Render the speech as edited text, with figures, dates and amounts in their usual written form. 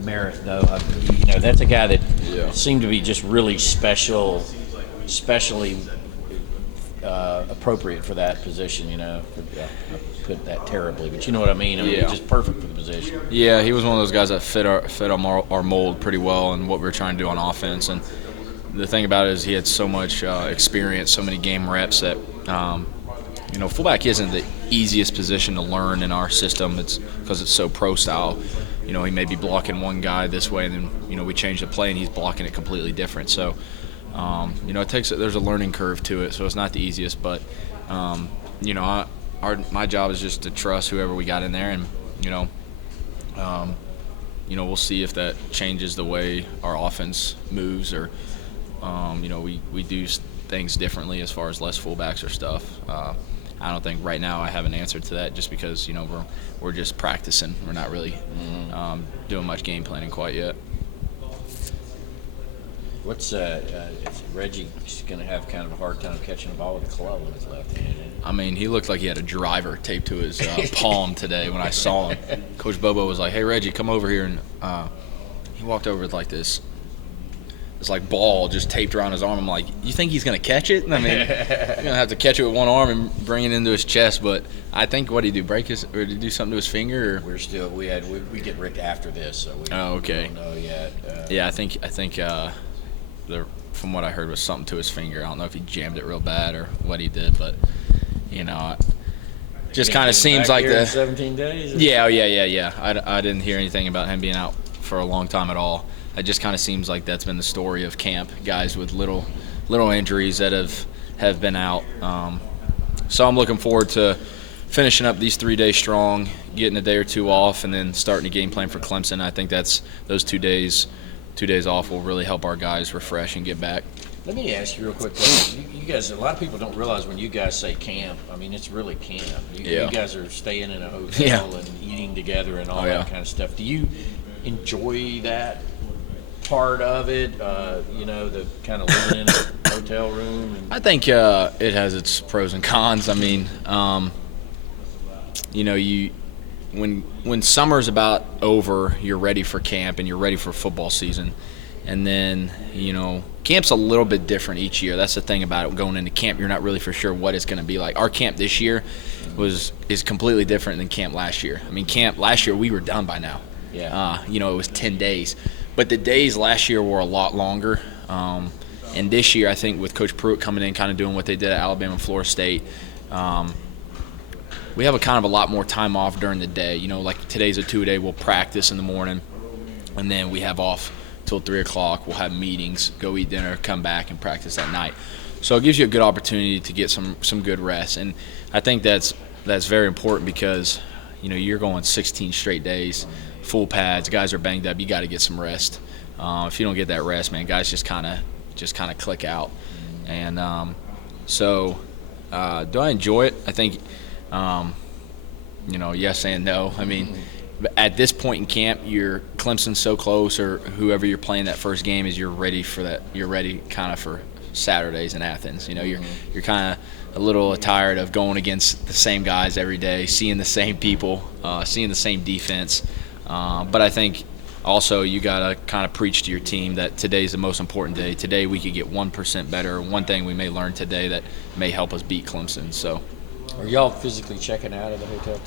Merritt, though. That's a guy that seemed to be just really especially appropriate for that position. I put that terribly, but you know what I mean. Just perfect for the position. Yeah, he was one of those guys that fit our mold pretty well and what we were trying to do on offense. And the thing about it is he had so much experience, so many game reps that fullback isn't the easiest position to learn in our system. It's because it's so pro style. He may be blocking one guy this way, and then we change the play and he's blocking it completely different. So there's a learning curve to it. So it's not the easiest, but my job is just to trust whoever we got in there, and we'll see if that changes the way our offense moves, or we do things differently as far as less fullbacks or stuff. I don't think right now I have an answer to that, just because we're just practicing. We're not really doing much game planning quite yet. What's Reggie's going to have kind of a hard time catching the ball with the club in his left hand? I mean, he looked like he had a driver taped to his palm today when I saw him. Coach Bobo was like, "Hey Reggie, come over here," and he walked over with like this ball just taped around his arm. I'm like, "You think he's gonna catch it?" And I mean, he's gonna have to catch it with one arm and bring it into his chest. But I think, what did he do? Break his, or did he do something to his finger? Or? We get Rick after this, so we okay. don't know yet. Yeah, I think from what I heard was something to his finger. I don't know if he jammed it real bad or what he did, but just kind of seems like 17 days. Yeah. I didn't hear anything about him being out for a long time at all. It just kind of seems like that's been the story of camp, guys with little injuries that have been out. So I'm looking forward to finishing up these 3 days strong, getting a day or two off, and then starting a game plan for Clemson. I think that's those 2 days off will really help our guys refresh and get back. Let me ask you real quick. You guys, a lot of people don't realize when you guys say camp, I mean, it's really camp. You guys are staying in a hotel and eating together and all that kind of stuff. Do you enjoy that part of it, the kind of living in a hotel room? I think it has its pros and cons. I mean, when summer's about over, you're ready for camp and you're ready for football season. And then, camp's a little bit different each year. That's the thing about it. Going into camp, you're not really for sure what it's going to be like. Our camp this year is completely different than camp last year. I mean, camp last year, we were done by now. Yeah. It was 10 days. But the days last year were a lot longer. And this year, I think with Coach Pruitt coming in, kind of doing what they did at Alabama and Florida State, we have a lot more time off during the day. Like today's a 2-day. We'll practice in the morning, and then we have off till 3 o'clock. We'll have meetings, go eat dinner, come back and practice at night. So it gives you a good opportunity to get some good rest. And I think that's very important, because you're going 16 straight days, full pads, guys are banged up. You got to get some rest. If you don't get that rest, man, guys just kind of click out. And do I enjoy it? I think yes and no. I mean, at this point in camp, you're Clemson's so close, or whoever you're playing that first game is, you're ready for that. You're ready kind of for Saturdays in Athens. You're kind of a little tired of going against the same guys every day, seeing the same people, seeing the same defense. But I think also you got to kind of preach to your team that today's the most important day. Today we could get 1% better. One thing we may learn today that may help us beat Clemson. So, are y'all physically checking out of the hotel